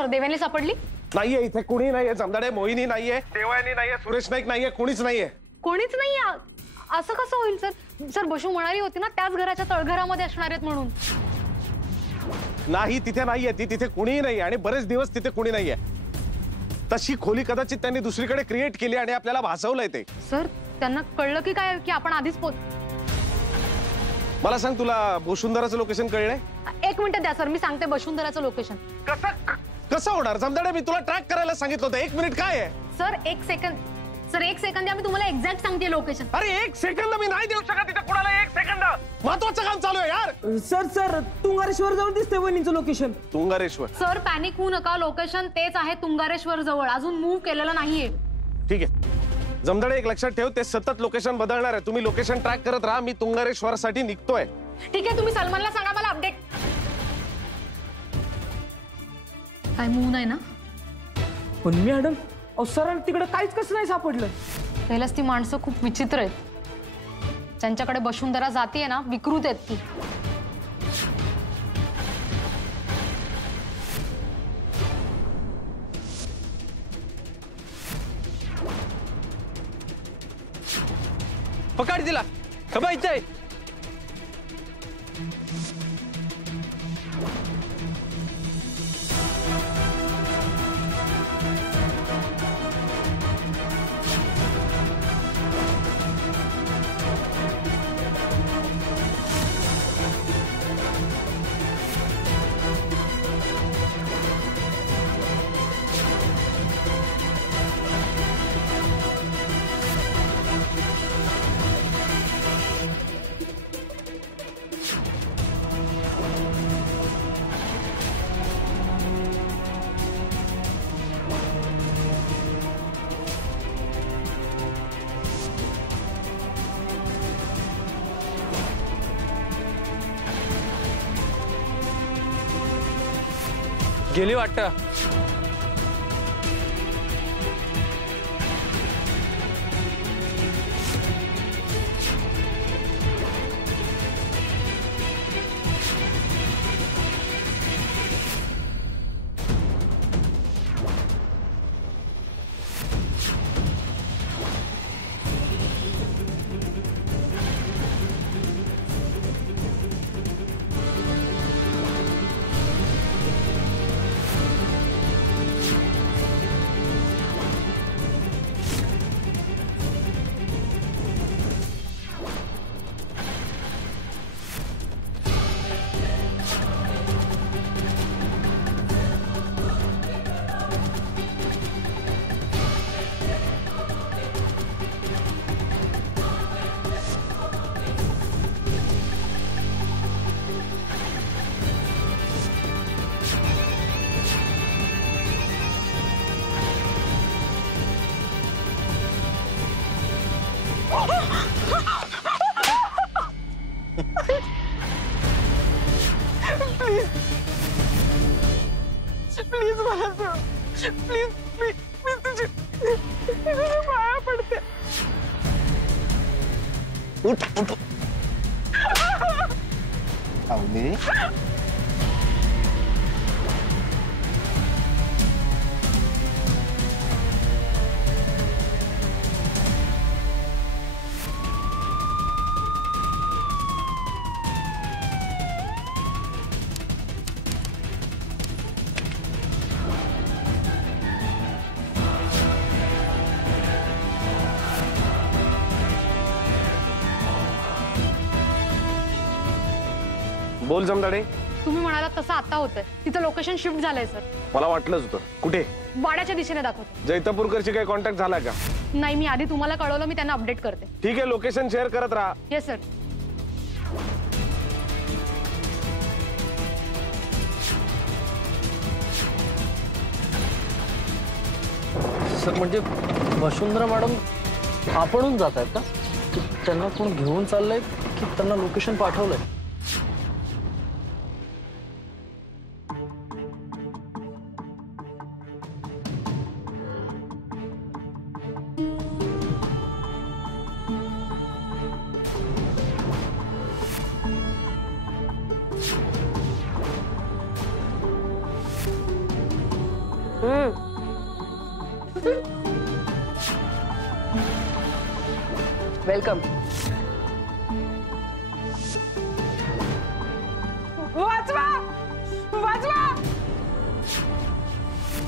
Sir Devyani सापडली नाहीये, इथे कुणी नाहीये. जमदाडे मोहिनी नाहीये, देवयानी नाहीये, सुरेश नाईक नाहीये, कोणीच नाहीये. कोणीच नाहीये? असं कसं होईल सर? सर बशू म्हणाली होती ना त्याच घराच्या तळघरामध्ये असणार आहेत म्हणून. नाही, तिथे नाहीये ती. तिथे कुणीही नाहीये आणि बरेच दिवस तिथे कुणी नाहीये. तशी खोली कदाचित त्यांनी दुसरीकडे क्रिएट केली आणि आपल्याला भासवलंय ते. सर त्यांना कळलं की काय की आपण आधीच मला सांग, तुला वसुंधराचं लोकेशन कळलंय? एक मिनिट द्या सर, मी सांगते वसुंधराचं लोकेशन. कसं होणार जमदाडे? मी तुला ट्रॅक करायला सांगितलं होतं. 1 मिनिट काय आहे? Sir 1 second. सर 1 सेकंद द्या, मी तुम्हाला एक्झॅक्ट सांगते लोकेशन. अरे 1 सेकंद मी नाही देऊ शकत तिथे कुणाला. 1 सेकंद, महत्वाचं काम चालू आहे यार. सर तुंगारेश्वर जवळ दिसतंय वहिनीचं लोकेशन. तुंगारेश्वर? सर पॅनिक होऊ नका, लोकेशन तेच आहे तुंगारेश्वर जवळ. अजून मूव्ह केलेलं नाहीये. ठीक आहे जमदाडे, एक लक्षात ठेव, ते सतत लोकेशन बदलणार आहे. तुम्ही लोकेशन ट्रॅक करत राहा. मी तुंगारेश्वर साठी निघतोय. ठीक आहे, तुम्ही सलमानला सांगा मला अपडेट. काय मूव्ह नाही ना? पण मॅडम सरांना तिकडे काहीच कसं नाही सापडलं. पहिल्याच ती माणसं खूप विचित्र आहेत. ज्यांच्याकडे वसुंधरा जातीये ना, विकृत आहेत ती. पकड दिला खबायचंय. गेली वाटतं. प्लीज मला प्लीज प्लीज प्लीज तुझे पाया पडते. उठ उठ. आवली बोल जमदाडे. तुम्ही म्हणालात तसं आता होतंय. तिचं लोकेशन शिफ्ट झालंय सर. मला वाटलंच होतं. कुठे? वाड्याच्या दिशेने दाखवतो. जैतापूरकरची काही कॉन्टॅक्ट झाला का? नाही, मी आधी तुम्हाला कळवलं, मी त्यांना अपडेट करते. ठीक आहे, लोकेशन शेअर करत राहा. Yes sir. सर म्हणजे वसुंधरा मॅडम आपणहून जात आहेत का? त्यांना कोण घेऊन चाललंय की त्यांना लोकेशन पाठवलंय? वेलकम. वाचवा वाचवा,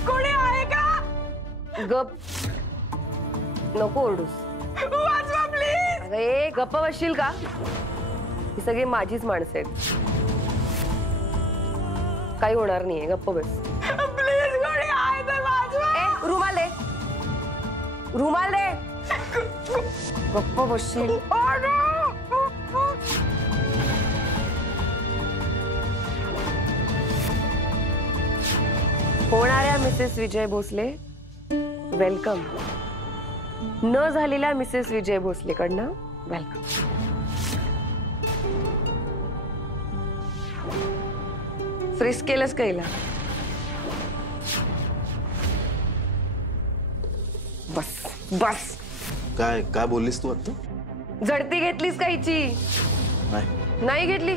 कोणी आहे का? गप, नको ओरडूस. वाचवा प्लीज. अरे गप्प बसशील का? ही सगळी माझीच माणसं आहेत. काही होणार नाहीये, गप्प बस. प्लीज कोणी आहे तर वाचवा. रुमाल दे, रुमाल दे. गप्प बसशील. होणाऱ्या मिसेस विजय भोसले वेलकम. न झालेल्या मिसेस विजय भोसलेकडनं वेलकम. फ्रिस्क केलंस का हिला? बस बस. काय काय बोललीस तू आता? झडती घेतलीस का हिची? नाही. नाही घेतली?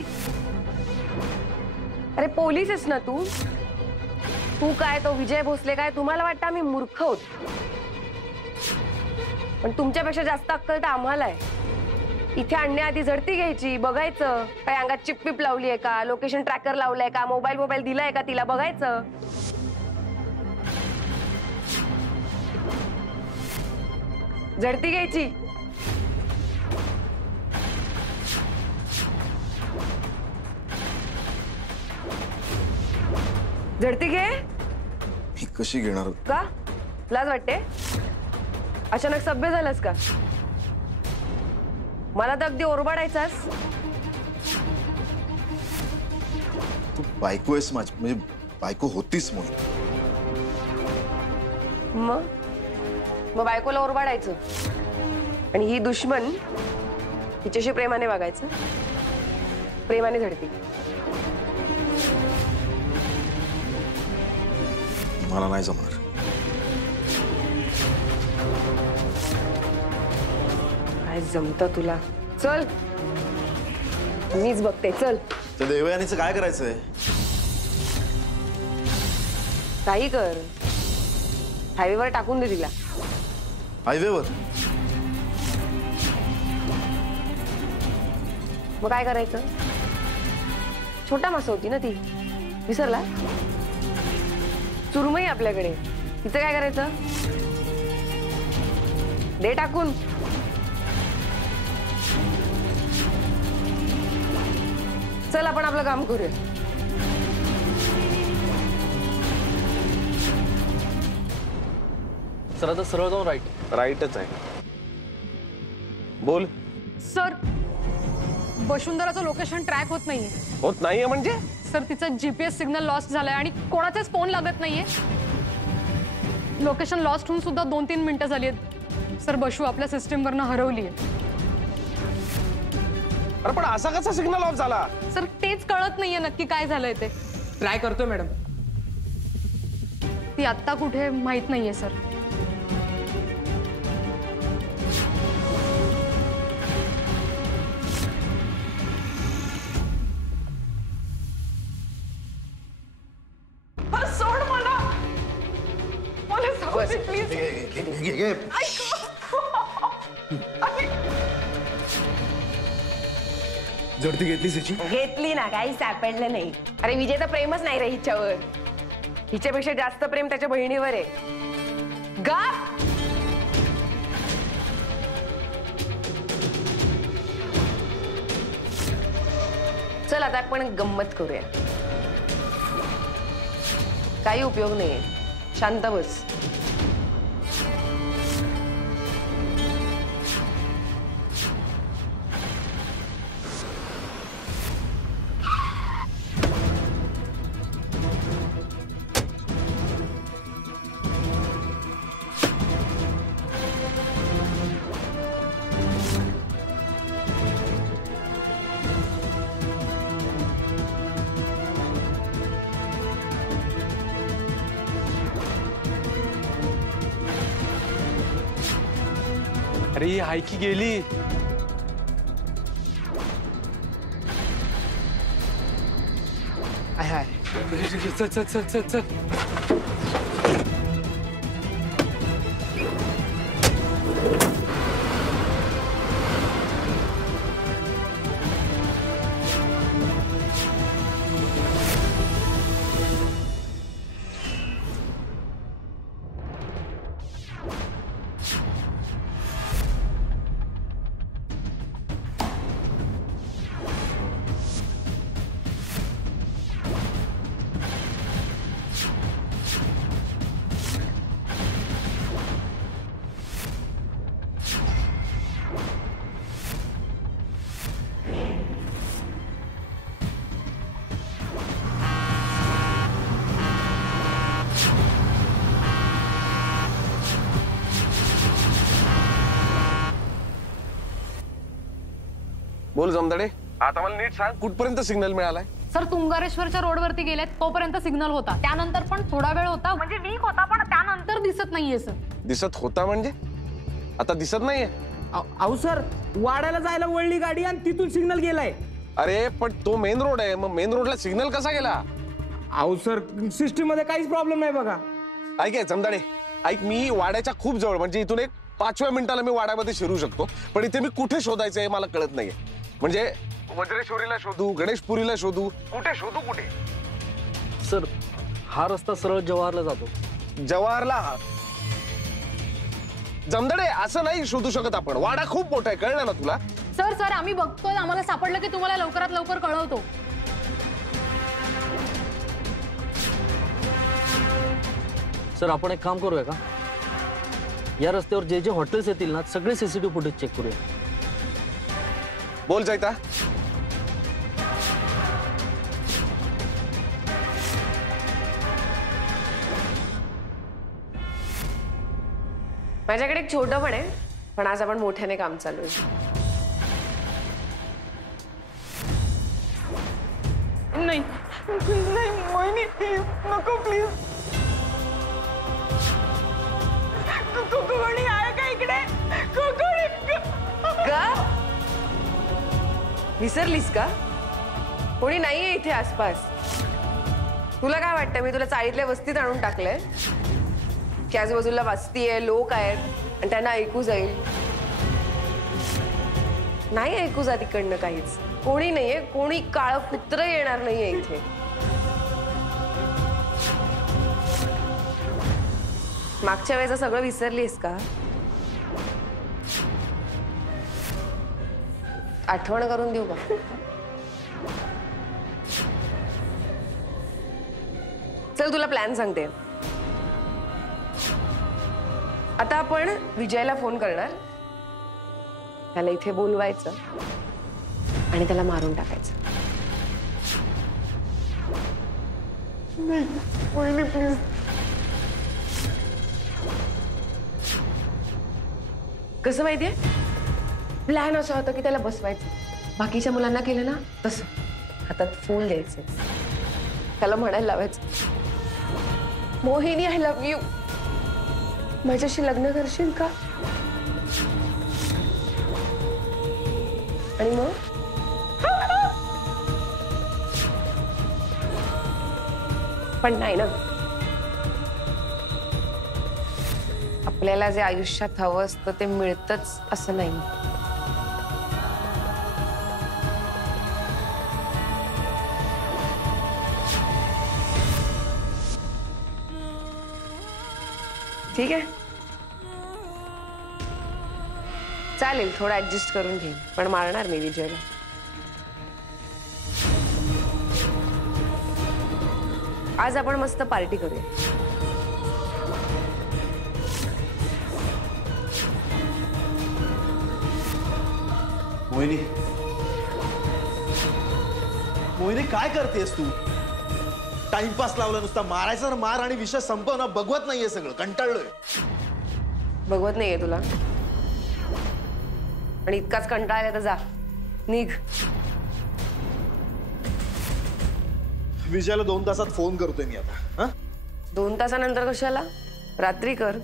अरे पोलीस आहेस ना तू? तू काय तो विजय भोसले काय? तुम्हाला वाटतं आम्ही मूर्ख होत, पण तुमच्यापेक्षा जास्त अक्कल तर आम्हाला आहे. इथे आणण्याआधी झडती घ्यायची, बघायचं काय अंगात चिपपिप लावली आहे का, लोकेशन ट्रॅकर लावलंय का, मोबाईल दिलाय का तिला, बघायचं. झडती घ्यायची. झडती घे. मी कशी घेणार? का लाज वाटते? अचानक सभ्य झालास का? मला तर अगदी ओरबाडायचास. तू बायको आहेस माझी, म्हणजे बायको होतीस म्हणून. मग बायकोला ओरबाडायचं आणि ही दुश्मन, हिच्याशी प्रेमाने वागायचं, प्रेमाने झडती. मला नाही जमणार. काय जमतं तुला? चल मीच बघते. चल. त्या देवयानीचं काय करायचंय? काही कर, हायवेवर टाकून दे तिला. हायवेवर? मग काय करायचं? छोटा मासा होती ना ती, विसरला? चुरमई आपल्याकडे, तिचं काय करायचं? दे टाकून. चल आपण आपलं काम करूया. सर आता सरळ जाऊन राईट. राईटच आहे. बोल. सर वसुंधराचं लोकेशन ट्रॅक होत नाहीये. होत नाहीये म्हणजे? सर तिचं जीपीएस सिग्नल लॉस्ट झालाय आणि कोणाचेच फोन लागत नाहीये. लोकेशन लॉस्ट होऊन सुद्धा 2-3 मिनिटं झाली आहेत. सर बशू आपल्या सिस्टीमवरनं हरवलीये. अरे पण असा कसा सिग्नल ऑफ झाला? सर तेच कळत नाहीये नक्की काय झालंय ते. ट्राय करतोय मॅडम. ती आत्ता कुठे माहित नाहीये सर. सोड मला. मला प्लीज. झडती घेतलीस याची? घेतली ना, काही सापडलं नाही. अरे विजयचं प्रेमच नाही रे हिच्यावर. हिच्यापेक्षा जास्त प्रेम त्याच्या बहिणीवर आहे. गा. चल आता आपण गंमत करूया. काही उपयोग नाहीये, शांत बस. अरे ही हायकी गेली. हाय हाय. चल चल चल चल चल. बोल जमदाडे, आता मला नीट सांग कुठपर्यंत सिग्नल मिळालाय? सर तुंगारेश्वरच्या रोडवरती गेलेत तोपर्यंत सिग्नल होता, त्यानंतर पण थोडा वेळ होता, म्हणजे वीक होता, पण त्यानंतर दिसत नाहीये सर. दिसत होता म्हणजे आता दिसत नाहीये? अहो सर, वाड्याला जायला वळली गाडी आणि तिथून सिग्नल गेलाय. अरे पण तो मेन रोड आहे, मग मेन रोडला सिग्नल कसा गेला? अहो सर, सिस्टीम मध्ये काहीच प्रॉब्लेम नाही बघा. ऐक जमदाडे, ऐक, मी वाड्याच्या खूप जवळ, म्हणजे इथून एक 5व्या मिनिटाला मी वाड्यामध्ये शिरू शकतो, पण इथे मी कुठे शोधायचं हे मला कळत नाहीये. म्हणजे वज्रेश्वरीला शोधू, गणेशपुरीला शोधू, कुठे शोधू कुठे? सर हा रस्ता सरळ जवाहरला जातो. जवाहरला? जमदाडे असं नाही शोधू शकत आपण, वाडा खूप मोठा आहे, कळलं ना तुला? सर सर आम्ही बघतोय, आम्हाला सापडलं की तुम्हाला लवकरात लवकर कळवतो. सर आपण एक काम करूया का, या रस्त्यावर जे जे हॉटेल्स येतील ना सगळे सीसीटीव्ही फुटेज चेक करूया. बोल जैता. माझ्याकडे एक छोटं पण आहे, पण आज आपण मोठ्याने काम चालू आहे. नाही नाही मोहिनी, नको प्लीज. कोणी आहे का इकडे? का विसरलीस का? कोणी नाहीये इथे आसपास. तुला काय वाटतं मी तुला चाळीतल्या वस्तीत आणून टाकलंय की आजूबाजूला वस्ती आहे, लोक आहेत आणि त्यांना ऐकू जाईल? नाही ऐकू जात इकडनं काहीच. कोणी नाहीये, कोणी काळं कुत्र येणार नाहीये इथे. मागच्या वेळेचं सगळं विसरलीस का? आठवण करून देऊ का? चल तुला प्लॅन सांगते. आता आपण विजयला फोन करणार, त्याला इथे बोलवायचं आणि त्याला मारून टाकायचं. मोहिनी प्लीज. कसं माहितीये, प्लॅन असा होता की त्याला बसवायचं, बाकीच्या मुलांना केलं ना तसं, हातात फूल द्यायचे, त्याला म्हणायला लावायचं, मोहिनी आय लव्ह यू, माझ्याशी लग्न करशील का? आणि मग पण नाही ना, आपल्याला जे आयुष्यात हवं असतं ते मिळतच असं नाही. ठीक आहे, चालेल, थोडं ऍडजस्ट करून घेईन, पण मारणार मी विजयला. आज आपण मस्त पार्टी करूया. मोहिनी, मोहिनी काय करतेस तू? टाइमपास लावला नुसता, मारायचा ना मार आणि विषय संपव ना. बघवत नाहीये, सगळं कंटाळलोय. बघवत नाहीये तुला? आणि इतकाच कंटाळा तर जा, निघ. विजयाला 2 तासात फोन करतोय मी आता. हा, 2 तासानंतर कशाला? रात्री कर,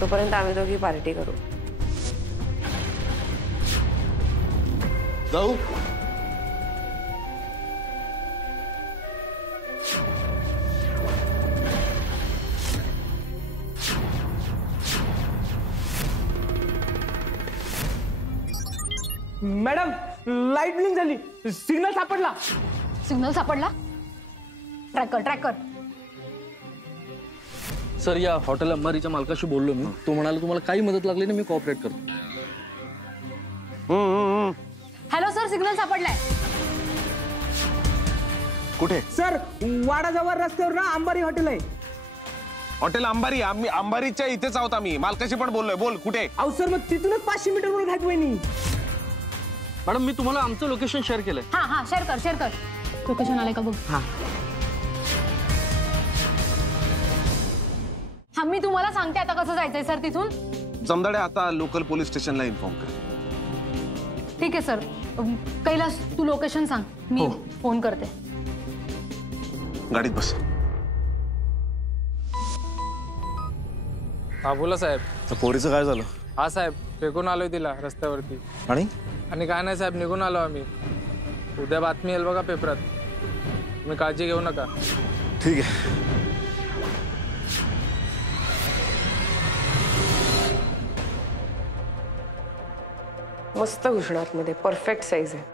तोपर्यंत आम्ही दोघी पार्टी करू. जाऊ. मॅडम, लाईट ब्लिंक झाली, सिग्नल सापडला. सिग्नल सापडला? Tracker tracker. सर या हॉटेल अंबारीच्या मालकाशी बोललो मी, तो म्हणाला तुम्हाला काही मदत लागली ना मी कॉपरेट करतो. हॅलो सर, सिग्नल सापडलाय. कुठे? सर वाडाजवळ रस्त्यावर ना अंबारी हॉटेल आहे. हॉटेल अंबारी? आम्ही अंबारीच्या इथेच आहोत, आम्ही मालकाशी पण बोललोय. बोल कुठे? अहो सर, मग तिथूनच 500 मीटर वर घात वहिनी. मॅडम मी तुम्हाला आमचं लोकेशन शेअर केलंय. हा हा, शेअर कर शेअर कर. लोकेशन आलंय का बघ. हा, मी तुम्हाला सांगते आता कसं जायचंय सर तिथून. जमदाडे आता लोकल पोलीस स्टेशनला इन्फॉर्म कर. ठीक आहे सर. कैलास तू लोकेशन सांग, मी फोन करते. गाडीत बस. हा बोला साहेब. त्या पोरीचं काय झालं? हा साहेब, फेकून आलोय तिला रस्त्यावरती. आणि काय नाही साहेब, निघून आलो आम्ही. उद्या बातमी येईल बघा पेपरात, तुम्ही काळजी घेऊ नका. ठीक आहे. मस्त घुसणार मध्ये, परफेक्ट साईज आहे.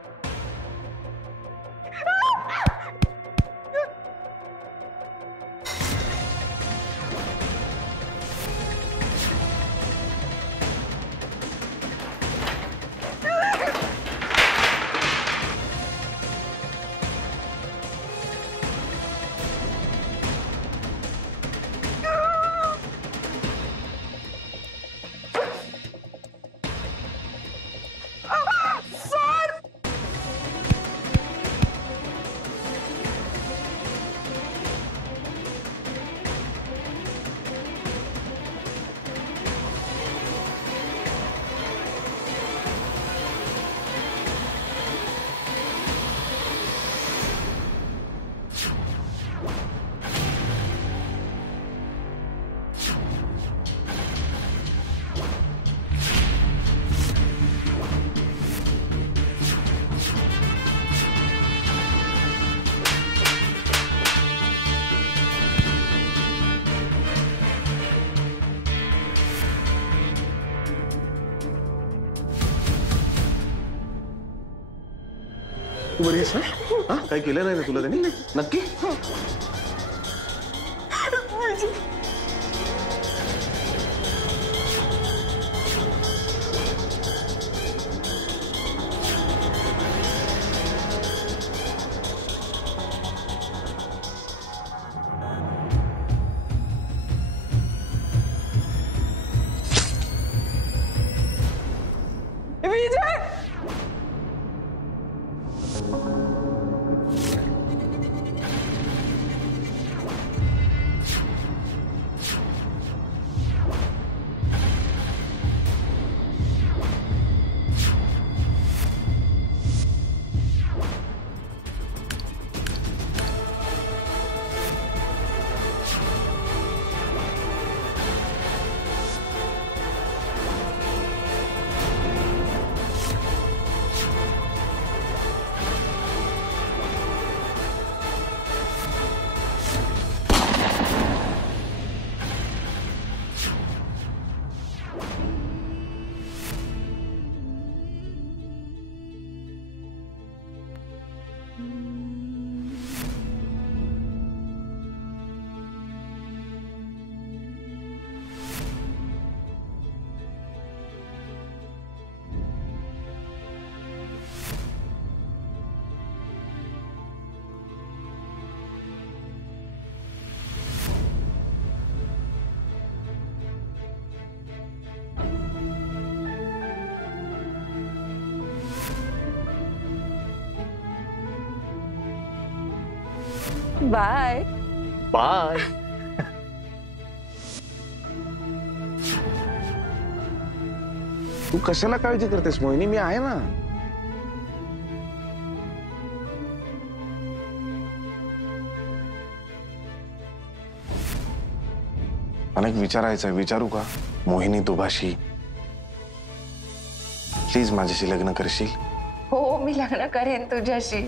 तू बरी आहेस ना? हा, काही केलं नाही ना तुला त्यांनी? नक्की? बाय. बाय. तू कशाला काळजी करतेस मोहिनी? मी आहे ना. अनेक विचारायचं, विचारू का? मोहिनी दुभाषी, प्लीज माझ्याशी लग्न करशील? हो, मी लग्न करेन तुझ्याशी.